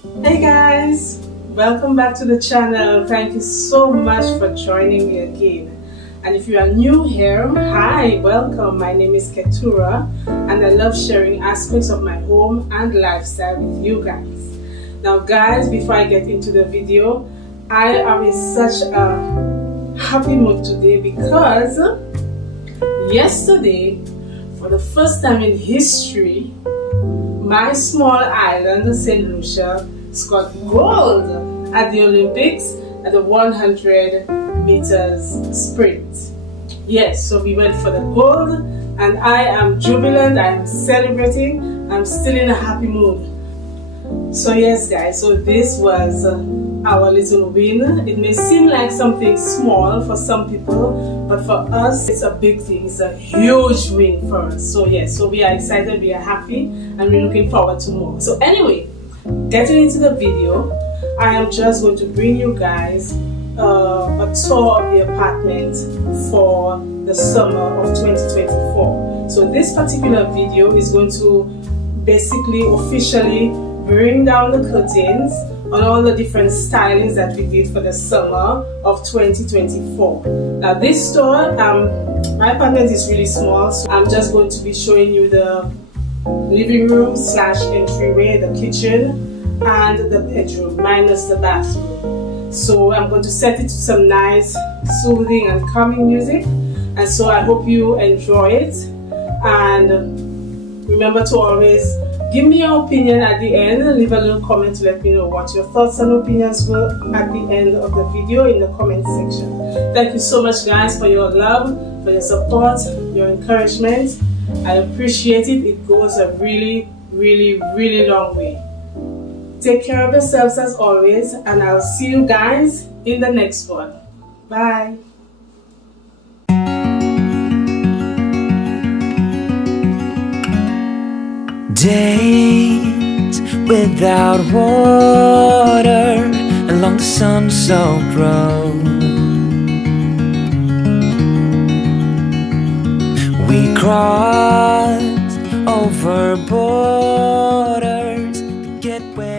Hey guys, welcome back to the channel. Thank you so much for joining me again. And if you are new here, hi, welcome. My name is Ketura and I love sharing aspects of my home and lifestyle with you guys. Now guys, before I get into the video, I am in such a happy mood today because yesterday, for the first time in history, my small island, St. Lucia, scored gold at the Olympics at the 100 meters sprint. Yes, so we went for the gold and I am jubilant, I am celebrating, I'm still in a happy mood. So yes guys, so this was our little win. It may seem like something small for some people, but for us it's a big thing. It's a huge win for us. So yes, so we are excited, we are happy, and we're looking forward to more. So anyway, getting into the video, I am just going to bring you guys a tour of the apartment for the summer of 2024. So this particular video is going to basically officially bring down the curtains on all the different stylings that we did for the summer of 2024. Now this store, my apartment is really small, so I'm just going to be showing you the living room / entryway, the kitchen, and the bedroom, minus the bathroom. So I'm going to set it to some nice, soothing and calming music, and so I hope you enjoy it. And remember to always give me your opinion at the end. Leave a little comment to let me know what your thoughts and opinions were at the end of the video in the comment section. Thank you so much guys for your love, for your support, your encouragement. I appreciate it. It goes a really, really, really long way. Take care of yourselves as always, and I'll see you guys in the next one. Bye. Days without water along the sun-soaked road. We crossed over borders to get where